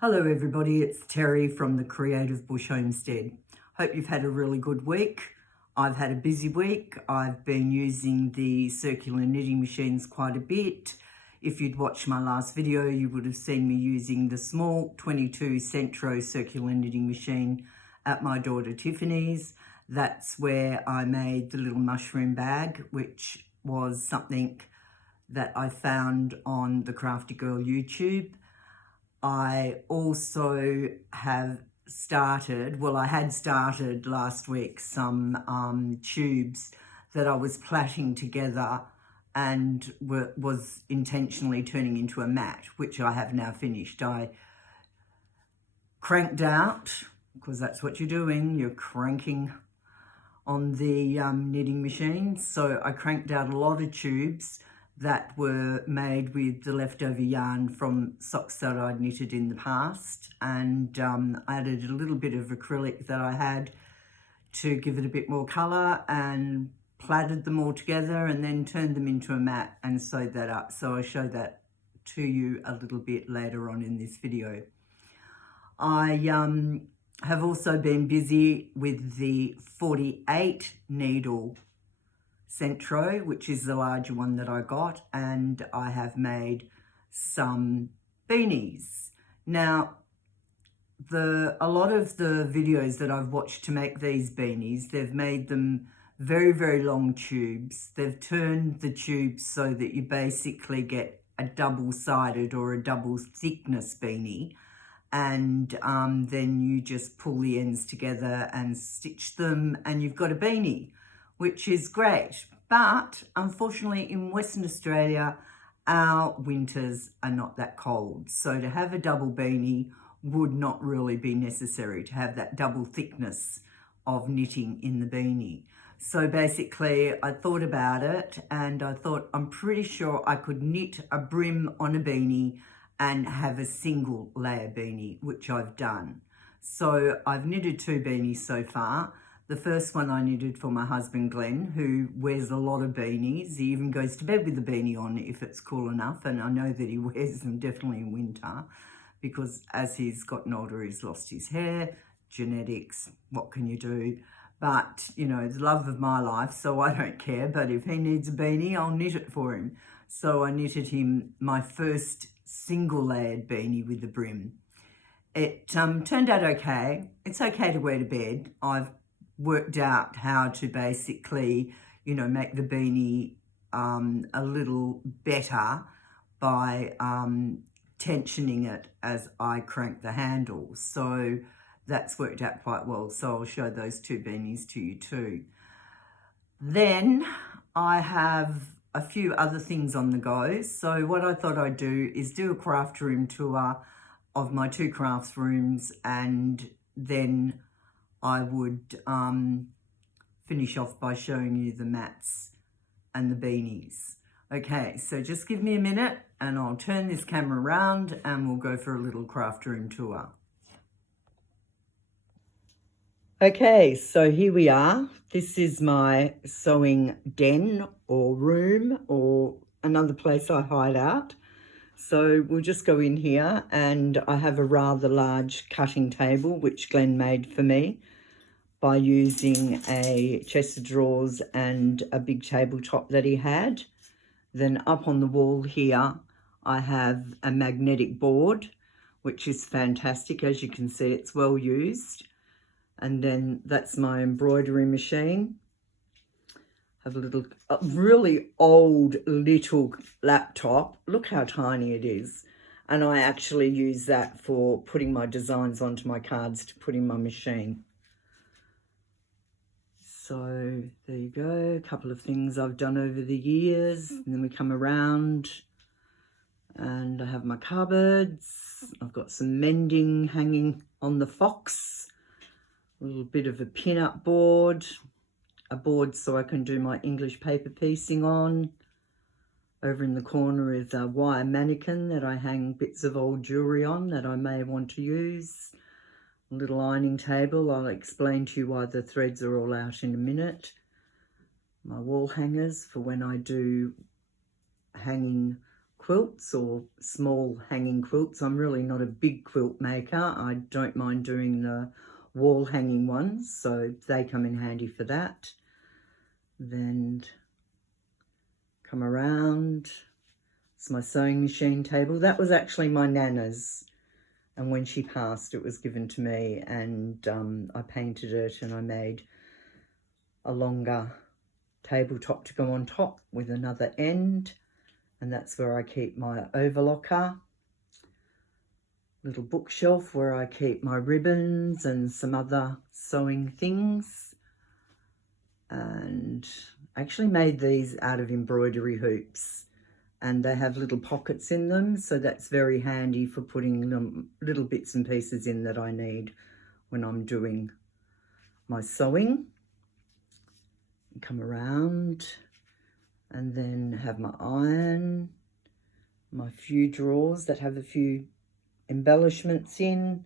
Hello everybody, it's Terry from the Creative Bush Homestead. Hope you've had a really good week. I've had a busy week. I've been using the circular knitting machines quite a bit. If you'd watched my last video, you would have seen me using the small 22 Centro circular knitting machine at my daughter Tiffany's. That's where I made the little mushroom bag, which was something that I found on the Crafty Girl YouTube. I also have started, well, I had started last week some tubes that I was plaiting together and was intentionally turning into a mat, which I have now finished. I cranked out, because that's what you're doing, you're cranking on the knitting machine. So I cranked out a lot of tubes that were made with the leftover yarn from socks that I'd knitted in the past, and I added a little bit of acrylic that I had to give it a bit more colour and plaited them all together and then turned them into a mat and sewed that up. So I'll show that to you a little bit later on in this video. I have also been busy with the 48 needle Centro, which is the larger one that I got, and I have made some beanies. Now, a lot of the videos that I've watched to make these beanies, they've made them very, very long tubes. They've turned the tubes so that you basically get a double-sided or a double thickness beanie, and then you just pull the ends together and stitch them and you've got a beanie, which is great. But unfortunately in Western Australia, our winters are not that cold. So to have a double beanie would not really be necessary, to have that double thickness of knitting in the beanie. So basically I thought about it and I thought I'm pretty sure I could knit a brim on a beanie and have a single layer beanie, which I've done. So I've knitted 2 beanies so far. The first one I knitted for my husband, Glenn, who wears a lot of beanies. He even goes to bed with the beanie on if it's cool enough. And I know that he wears them definitely in winter because as he's gotten older, he's lost his hair, genetics, what can you do? But, you know, the love of my life, so I don't care. But if he needs a beanie, I'll knit it for him. So I knitted him my first single layered beanie with the brim. It turned out okay. It's okay to wear to bed. I've worked out how to basically, you know, make the beanie a little better by tensioning it as I crank the handle. So that's worked out quite well. So I'll show those 2 beanies to you too. Then I have a few other things on the go. So what I thought I'd do is do a craft room tour of my 2 crafts rooms, and then I would finish off by showing you the mats and the beanies. Okay, so just give me a minute and I'll turn this camera around and we'll go for a little craft room tour. Okay, so here we are. This is my sewing den or room or another place I hide out. So we'll just go in here, and I have a rather large cutting table which Glenn made for me by using a chest of drawers and a big tabletop that he had. Then up on the wall here I have a magnetic board, which is fantastic. As you can see, it's well used. And then that's my embroidery machine. Have a really old little laptop. Look how tiny it is. And I actually use that for putting my designs onto my cards to put in my machine. So there you go, a couple of things I've done over the years. And then we come around and I have my cupboards. I've got some mending hanging on the Fox. A little bit of a pin-up board. A board so I can do my English paper piecing on. Over in the corner is a wire mannequin that I hang bits of old jewellery on that I may want to use. A little ironing table. I'll explain to you why the threads are all out in a minute. My wall hangers for when I do hanging quilts or small hanging quilts. I'm really not a big quilt maker. I don't mind doing the wall hanging ones, so they come in handy for that. Then come around. It's my sewing machine table. That was actually my nana's, and when she passed it was given to me, and I painted it and I made a longer tabletop to go on top with another end, and that's where I keep my overlocker. Little bookshelf where I keep my ribbons and some other sewing things. And I actually made these out of embroidery hoops, and they have little pockets in them, so that's very handy for putting little bits and pieces in that I need when I'm doing my sewing. Come around and then have my iron, my few drawers that have a few embellishments in.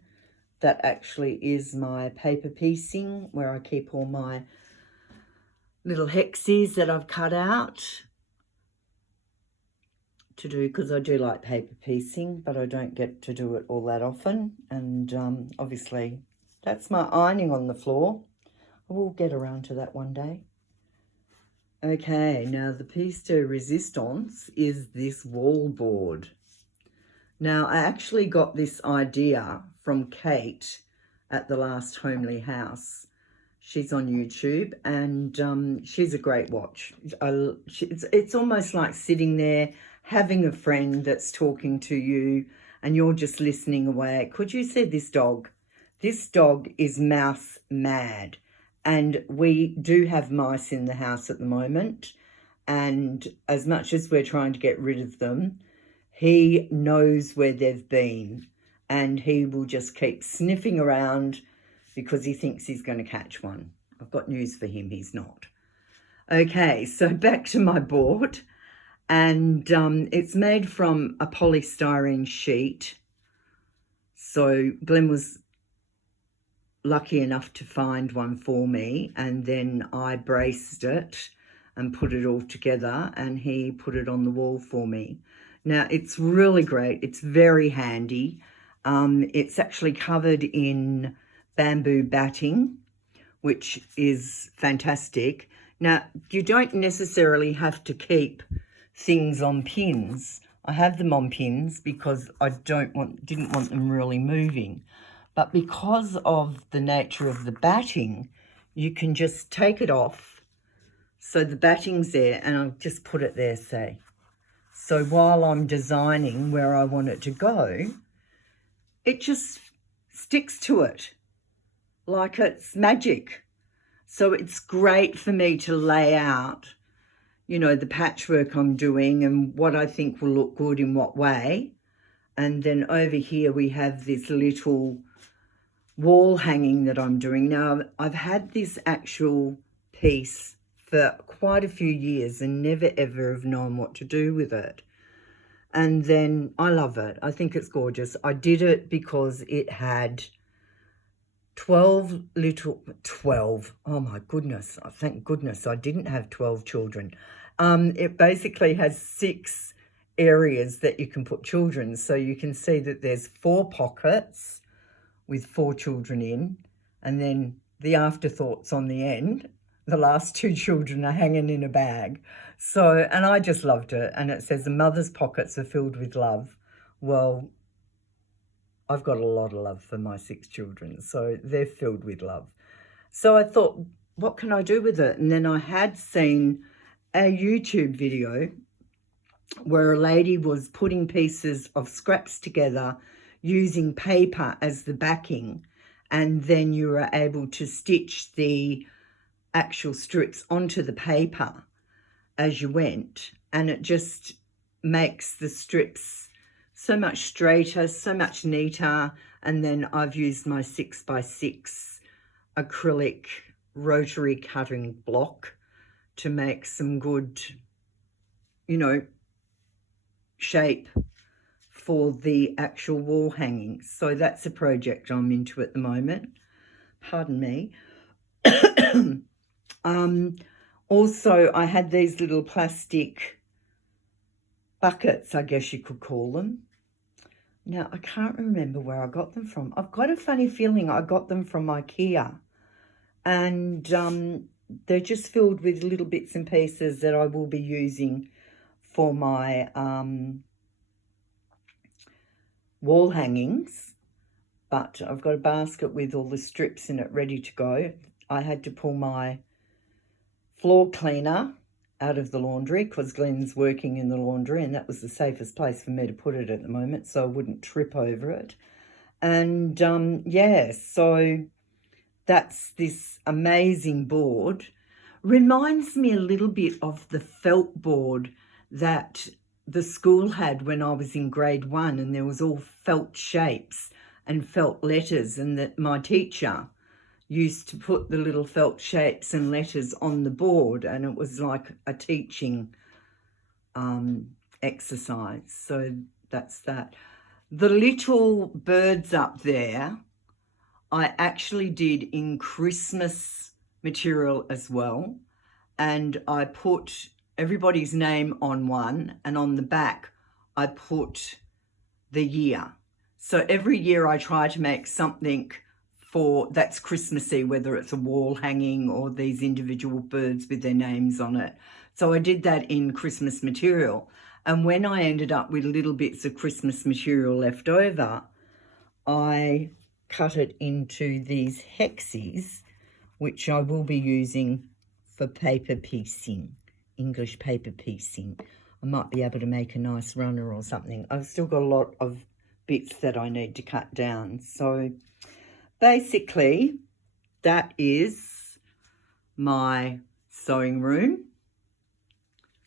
That actually is my paper piecing, where I keep all my little hexes that I've cut out to do, because I do like paper piecing, but I don't get to do it all that often. And obviously that's my ironing on the floor. I will get around to that one day. Okay, now the piece de resistance is this wall board. Now, I actually got this idea from Kate at the last Homely House. She's on YouTube, and she's a great watch. It's almost like sitting there having a friend that's talking to you and you're just listening away. Could you see this dog? This dog is mouse mad. And we do have mice in the house at the moment. And as much as we're trying to get rid of them, he knows where they've been. And he will just keep sniffing around because he thinks he's going to catch one. I've got news for him, he's not. Okay, so back to my board. And it's made from a polystyrene sheet. So Glenn was lucky enough to find one for me, and then I braced it and put it all together, and he put it on the wall for me. Now, it's really great. It's very handy. It's actually covered in bamboo batting, which is fantastic. Now, you don't necessarily have to keep things on pins. I have them on pins because I didn't want them really moving. But because of the nature of the batting, you can just take it off. So the batting's there, and I'll just put it there, say. So while I'm designing where I want it to go, it just sticks to it like it's magic. So it's great for me to lay out, you know, the patchwork I'm doing and what I think will look good in what way. And then over here we have this little wall hanging that I'm doing. Now, I've had this actual piece for quite a few years and never ever have known what to do with it. And then I love it. I think it's gorgeous. I did it because it had 12, oh my goodness, thank goodness I didn't have 12 children. It basically has 6 areas that you can put children. So you can see that there's 4 pockets with 4 children in, and then the afterthoughts on the end. The last 2 children are hanging in a bag. So, and I just loved it. And it says, the mother's pockets are filled with love. Well, I've got a lot of love for my 6 children, so they're filled with love. So I thought, what can I do with it? And then I had seen a YouTube video where a lady was putting pieces of scraps together using paper as the backing, and then you were able to stitch the actual strips onto the paper as you went, and it just makes the strips so much straighter, so much neater. And then I've used my 6x6 acrylic rotary cutting block to make some good, you know, shape for the actual wall hangings. So that's a project I'm into at the moment. Pardon me. Also, I had these little plastic buckets, I guess you could call them. Now, I can't remember where I got them from. I've got a funny feeling I got them from IKEA. And they're just filled with little bits and pieces that I will be using for my wall hangings. But I've got a basket with all the strips in it ready to go. I had to pull my floor cleaner out of the laundry because Glenn's working in the laundry, and that was the safest place for me to put it at the moment so I wouldn't trip over it. And yeah, so that's this amazing board. Reminds me a little bit of the felt board that the school had when I was in grade 1, and there was all felt shapes and felt letters, and that my teacher used to put the little felt shapes and letters on the board, and it was like a teaching exercise. So that's that. The little birds up there I actually did in Christmas material as well, and I put everybody's name on one, and on the back I put the year. So every year I try to make something that's Christmassy, whether it's a wall hanging or these individual birds with their names on it. So I did that in Christmas material. And when I ended up with little bits of Christmas material left over, I cut it into these hexes, which I will be using for paper piecing, English paper piecing. I might be able to make a nice runner or something. I've still got a lot of bits that I need to cut down. So basically, that is my sewing room.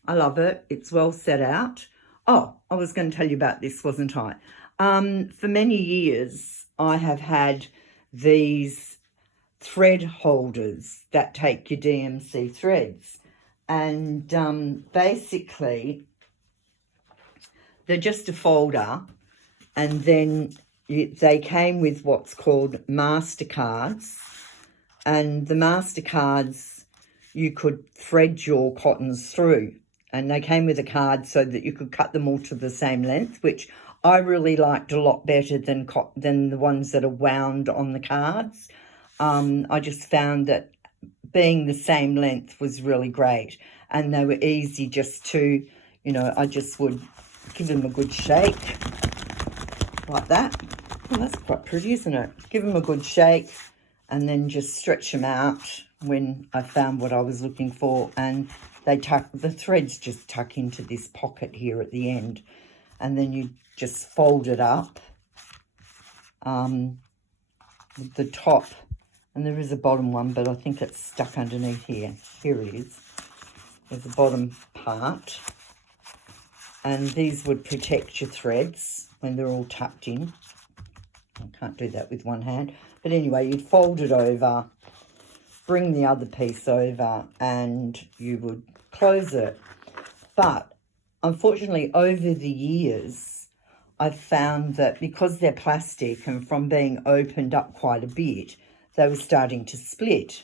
I love it. It's well set out. Oh, I was going to tell you about this, wasn't I? For many years, I have had these thread holders that take your DMC threads. And basically, they're just a folder, and then they came with what's called MasterCards, and the MasterCards you could thread your cottons through, and they came with a card so that you could cut them all to the same length, which I really liked a lot better than the ones that are wound on the cards. I just found that being the same length was really great, and they were easy just to, you know, I just would give them a good shake like that. Oh, that's quite pretty, isn't it? Give them a good shake and then just stretch them out when I found what I was looking for, and the threads just tuck into this pocket here at the end, and then you just fold it up with the top, and there is a bottom one, but I think it's stuck underneath here. Here it is. There's the bottom part, and these would protect your threads when they're all tucked in. I can't do that with one hand, but anyway, you'd fold it over, bring the other piece over, and you would close it. But unfortunately, over the years, I've found that because they're plastic and from being opened up quite a bit, they were starting to split.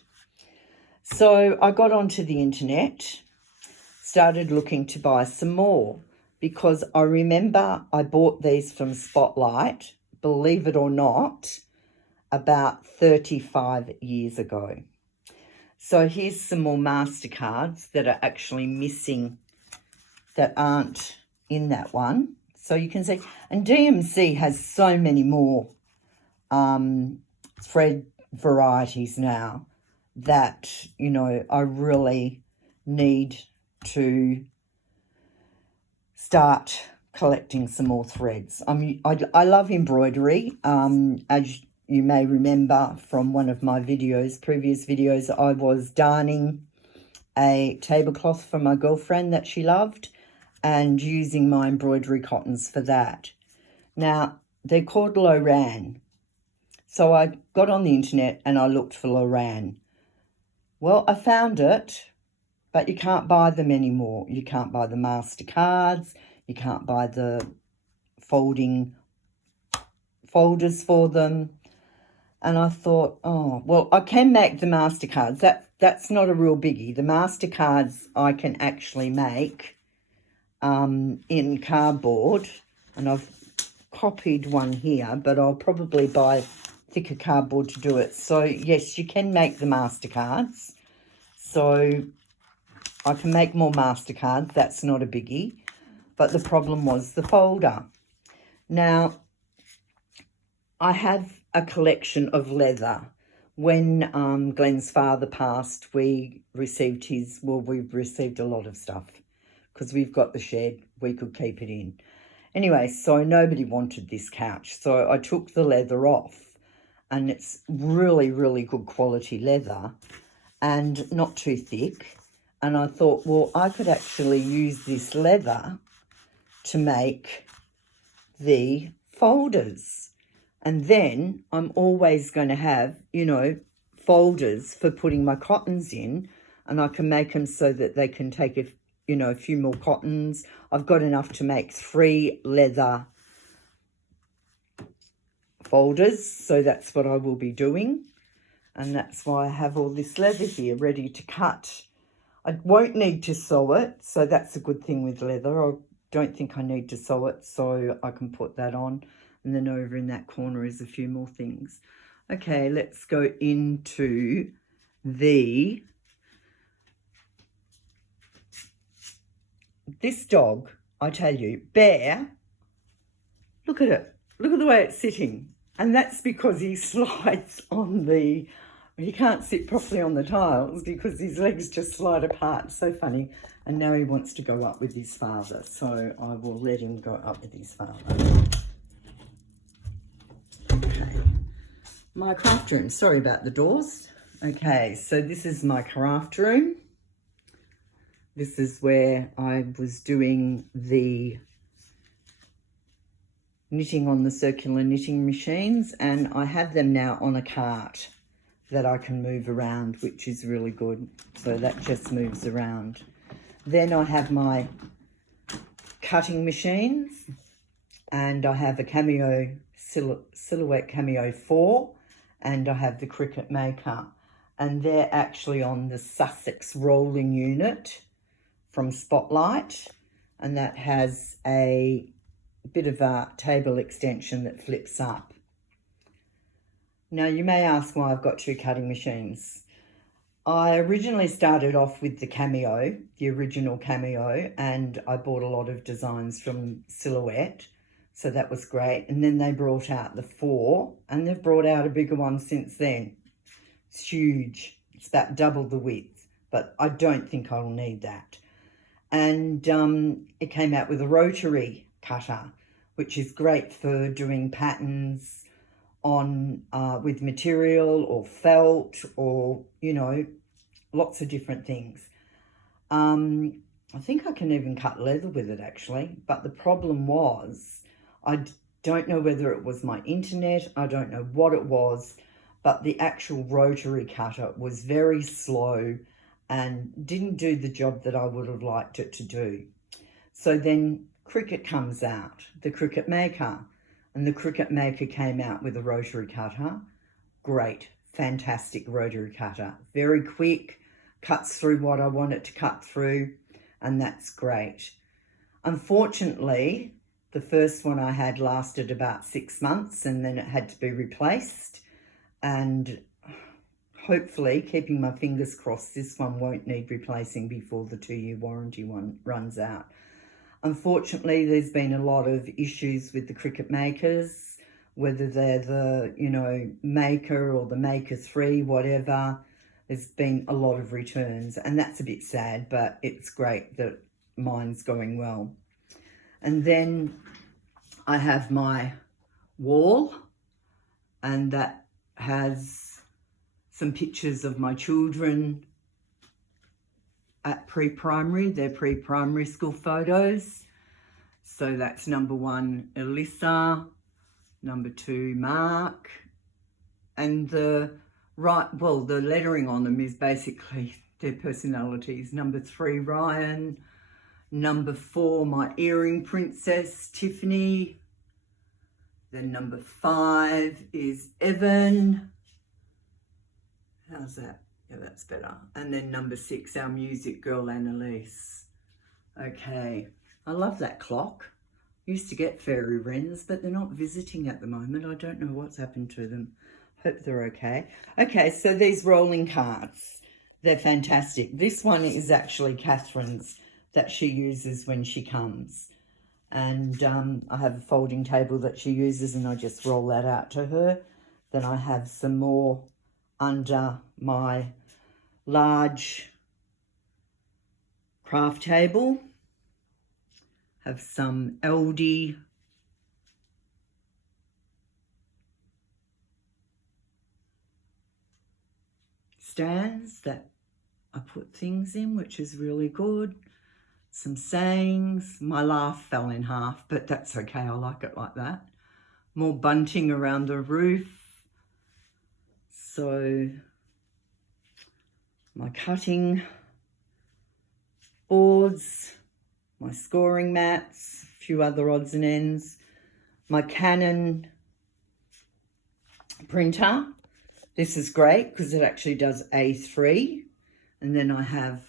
So I got onto the internet, started looking to buy some more, because I remember I bought these from Spotlight, believe it or not, about 35 years ago. So here's some more MasterCards that are actually missing, that aren't in that one. So you can see, and DMC has so many more thread varieties now that, you know, I really need to start collecting some more threads. I love embroidery. As you may remember from one of my previous videos, I was darning a tablecloth for my girlfriend that she loved and using my embroidery cottons for that. Now, they're called Loran. So I got on the internet and I looked for Loran. Well, I found it, but you can't buy them anymore. You can't buy the MasterCards. You can't buy the folding folders for them. And I thought, oh, well, I can make the MasterCards. That's not a real biggie. The MasterCards I can actually make in cardboard, and I've copied one here, but I'll probably buy thicker cardboard to do it. So yes, you can make the MasterCards. So I can make more MasterCards, that's not a biggie. But the problem was the folder. Now, I have a collection of leather. When Glenn's father passed, we received we've received a lot of stuff because we've got the shed, we could keep it in. Anyway, so nobody wanted this couch. So I took the leather off, and it's really, really good quality leather and not too thick. And I thought, well, I could actually use this leather to make the folders. And then I'm always going to have, you know, folders for putting my cottons in, and I can make them so that they can take a few more cottons. I've got enough to make 3 leather folders, so that's what I will be doing. And that's why I have all this leather here ready to cut. I won't need to sew it, so that's a good thing with leather. I don't think I need to sew it, so I can put that on. And then over in that corner is a few more things. Okay, let's go into this dog, I tell you, Bear, look at it. Look at the way it's sitting. And that's because he slides on he can't sit properly on the tiles because his legs just slide apart. So funny. And now he wants to go up with his father. So I will let him go up with his father. Okay. My craft room. Sorry about the doors. Okay, so this is my craft room. This is where I was doing the knitting on the circular knitting machines, and I have them now on a cart that I can move around, which is really good. So that just moves around. Then I have my cutting machines, and I have a Cameo Silhouette Cameo 4, and I have the Cricut Maker, and they're actually on the Sussex rolling unit from Spotlight, and that has a bit of a table extension that flips up. Now you may ask why I've got 2 cutting machines. I originally started off with the Cameo, the original Cameo, and I bought a lot of designs from Silhouette, so that was great. And then they brought out the 4, and they've brought out a bigger one since then. It's huge. It's about double the width, but I don't think I'll need that. And it came out with a rotary cutter, which is great for doing patterns on with material or felt, or, you know, lots of different things. I think I can even cut leather with it actually, but the problem was I don't know whether it was my internet, I don't know what it was, but the actual rotary cutter was very slow and didn't do the job that I would have liked it to do. So then Cricut comes out, the Cricut Maker, and the Cricut Maker came out with a rotary cutter. Great, fantastic rotary cutter. Very quick, cuts through what I want it to cut through, and that's great. Unfortunately, the first one I had lasted about 6 months, and then it had to be replaced, and hopefully, keeping my fingers crossed, this one won't need replacing before the 2-year warranty one runs out. Unfortunately, there's been a lot of issues with the Cricut Makers, whether they're the, you know, Maker or the Maker 3, whatever. There's been a lot of returns, and that's a bit sad, but it's great that mine's going well. And then I have my wall, and that has some pictures of my children at pre-primary. They're pre-primary school photos. So that's number 1, Alyssa, number 2, Mark, and the lettering on them is basically their personalities. Number 3, Ryan. Number 4, my earring princess, Tiffany. Then number 5 is Evan. How's that? Yeah, that's better. And then number 6, our music girl, Annalise. Okay. I love that clock. Used to get fairy wrens, but they're not visiting at the moment. I don't know what's happened to them. Hope they're okay. Okay, so these rolling carts, they're fantastic. This one is actually Catherine's that she uses when she comes. And I have a folding table that she uses and I just roll that out to her. Then I have some more under my large craft table. Have some Aldi stands that I put things in, which is really good. Some sayings. My laugh fell in half, but that's okay. I like it like that. More bunting around the roof. So my cutting boards, my scoring mats, a few other odds and ends, my Canon printer. This is great because it actually does A3. And then I have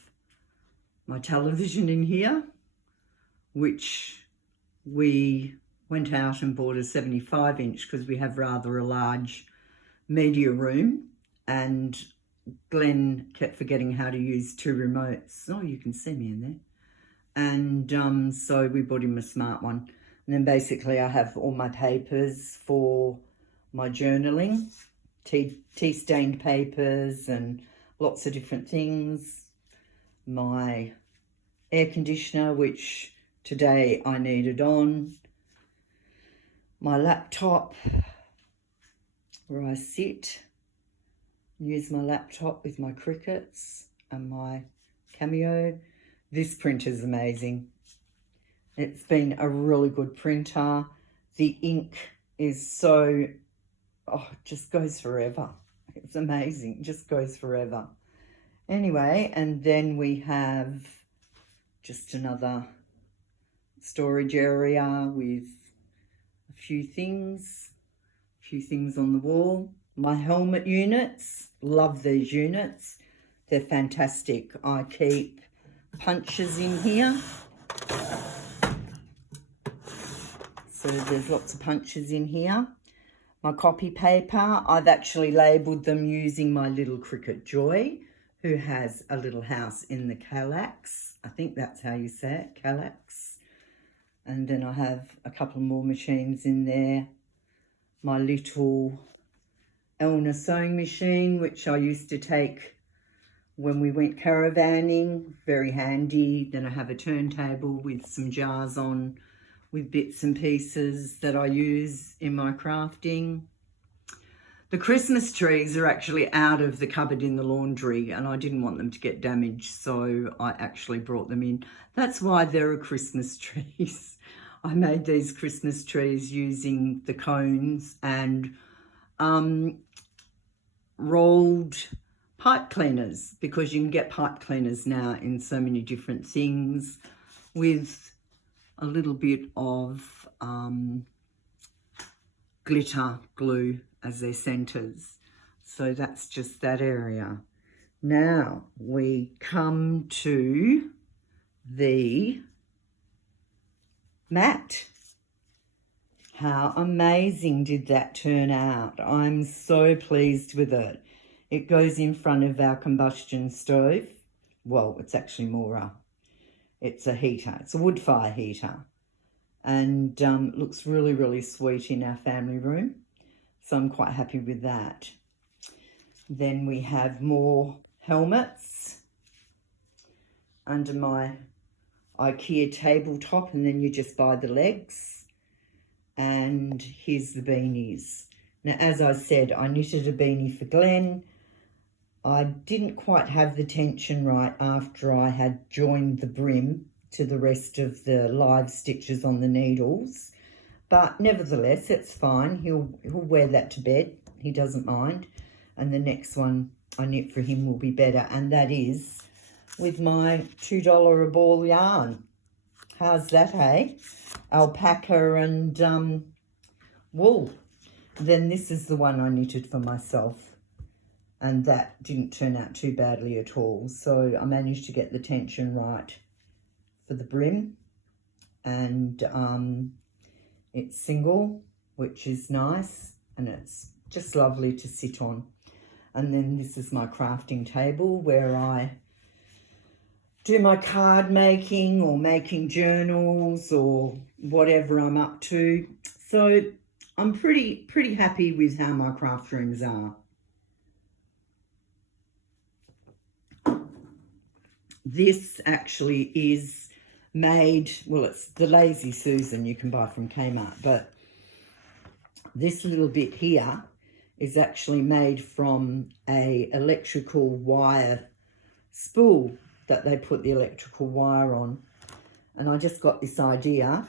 my television in here, which we went out and bought a 75-inch because we have rather a large media room, and Glenn kept forgetting how to use 2 remotes. Oh, you can see me in there. And so we bought him a smart one. And then basically I have all my papers for my journaling, tea-stained papers and lots of different things. My air conditioner, which today I needed on. My laptop, where I sit, use my laptop with my Cricuts and my Cameo. This printer is amazing. It's been a really good printer. The ink is so, oh, it just goes forever. It's amazing, it just goes forever. Anyway, and then we have just another storage area with a few things on the wall. My helmet units, love these units. They're fantastic. I keep punches in here. So there's lots of punches in here. My copy paper, I've actually labelled them using my little Cricut Joy, who has a little house in the Kallax. I think that's how you say it, Kallax. And then I have a couple more machines in there. My little Elna sewing machine, which I used to take when we went caravanning, very handy. Then I have a turntable with some jars on with bits and pieces that I use in my crafting. The Christmas trees are actually out of the cupboard in the laundry and I didn't want them to get damaged, so I actually brought them in. That's why there are Christmas trees. I made these Christmas trees using the cones and rolled pipe cleaners, because you can get pipe cleaners now in so many different things, with a little bit of glitter glue as their centres. So that's just that area. Now we come to the mat. How amazing did that turn out? I'm so pleased with it. It goes in front of our combustion stove. Well, it's actually more it's a heater. It's a wood fire heater. And looks really, really sweet in our family room. So I'm quite happy with that. Then we have more helmets under my IKEA tabletop, and then you just buy the legs. And here's the beanies. Now, as I said, I knitted a beanie for Glenn. I didn't quite have the tension right after I had joined the brim to the rest of the live stitches on the needles. But nevertheless, it's fine. He'll wear that to bed. He doesn't mind. And the next one I knit for him will be better. And that is with my $2 a ball yarn. How's that, hey? Alpaca and wool. Then this is the one I knitted for myself. And that didn't turn out too badly at all. So I managed to get the tension right for the brim. and it's single, which is nice, and it's just lovely to sit on. And then this is my crafting table where I do my card making or making journals or whatever I'm up to. So I'm pretty happy with how my craft rooms are. This actually is made, well, it's the Lazy Susan you can buy from Kmart, but this little bit here is actually made from a electrical wire spool that they put the electrical wire on. And I just got this idea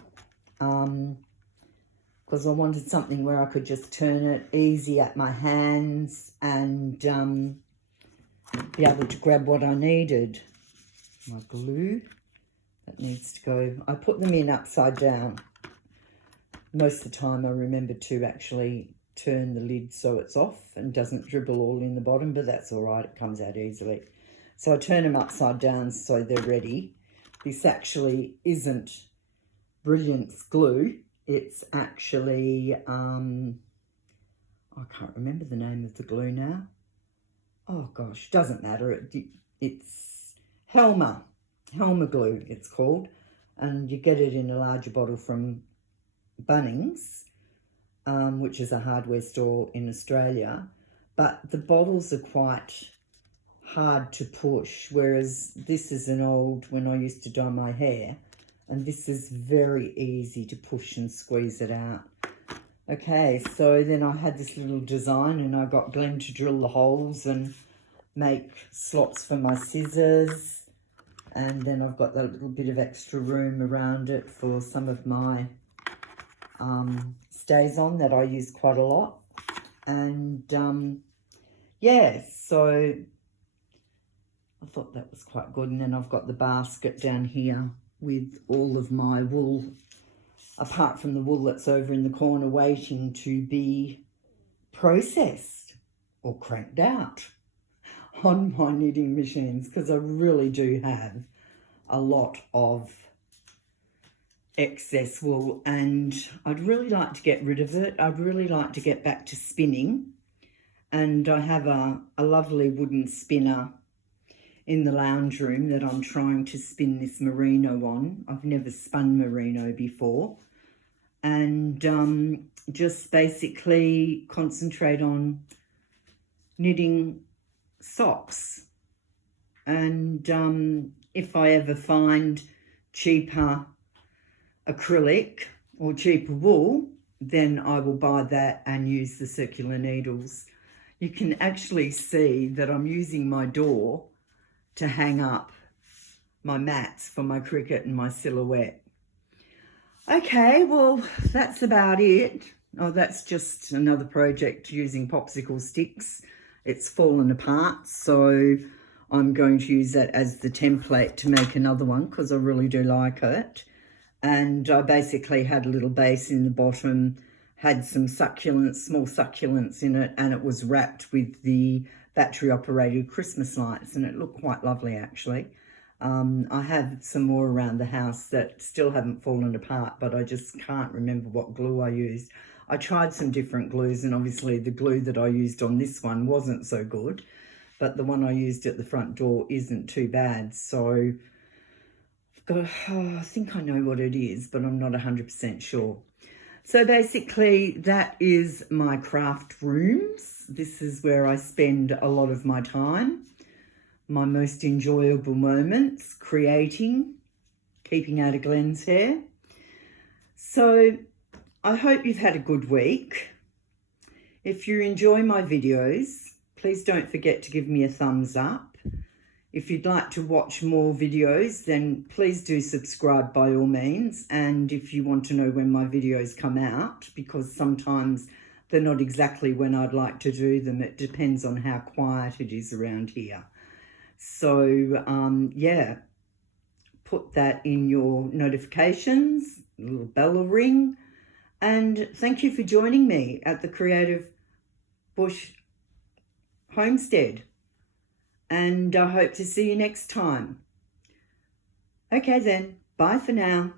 because I wanted something where I could just turn it easy at my hands and be able to grab what I needed. My glue that needs to go. I put them in upside down. Most of the time I remember to actually turn the lid so it's off and doesn't dribble all in the bottom, but that's all right, it comes out easily. So I turn them upside down so they're ready. This actually isn't Brilliance glue. It's actually, I can't remember the name of the glue now. Oh gosh, doesn't matter. It's Helmer glue, it's called. And you get it in a larger bottle from Bunnings, which is a hardware store in Australia. But the bottles are quite hard to push, whereas this is an old, when I used to dye my hair, and this is very easy to push and squeeze it out. Okay, so then I had this little design and I got Glenn to drill the holes and make slots for my scissors, and then I've got that little bit of extra room around it for some of my stays on that I use quite a lot. And yeah, so I thought that was quite good. And then I've got the basket down here with all of my wool, apart from the wool that's over in the corner waiting to be processed or cranked out on my knitting machines, because I really do have a lot of excess wool and I'd really like to get rid of it. I'd really like to get back to spinning, and I have a lovely wooden spinner in the lounge room that I'm trying to spin this merino on. I've never spun merino before, and just basically concentrate on knitting socks. And if I ever find cheaper acrylic or cheaper wool, then I will buy that and use the circular needles. You can actually see that I'm using my door to hang up my mats for my cricket and my silhouette. Okay, well, that's about it. Oh, that's just another project using popsicle sticks. It's fallen apart, so I'm going to use that as the template to make another one because I really do like it. And I basically had a little base in the bottom, had some succulents, small succulents in it, and it was wrapped with the battery-operated Christmas lights, and it looked quite lovely, actually. I have some more around the house that still haven't fallen apart, but I just can't remember what glue I used. I tried some different glues, and obviously the glue that I used on this one wasn't so good, but the one I used at the front door isn't too bad. So I think I know what it is, but I'm not 100% sure. So basically that is my craft rooms. This is where I spend a lot of my time, my most enjoyable moments, creating, keeping out of Glenn's hair. So I hope you've had a good week. If you enjoy my videos, please don't forget to give me a thumbs up. If you'd like to watch more videos, then please do subscribe by all means. And if you want to know when my videos come out, because sometimes they're not exactly when I'd like to do them, it depends on how quiet it is around here. So, yeah, put that in your notifications, a little bell will ring. And thank you for joining me at the Creative Bush Homestead. And I hope to see you next time. Okay then, bye for now.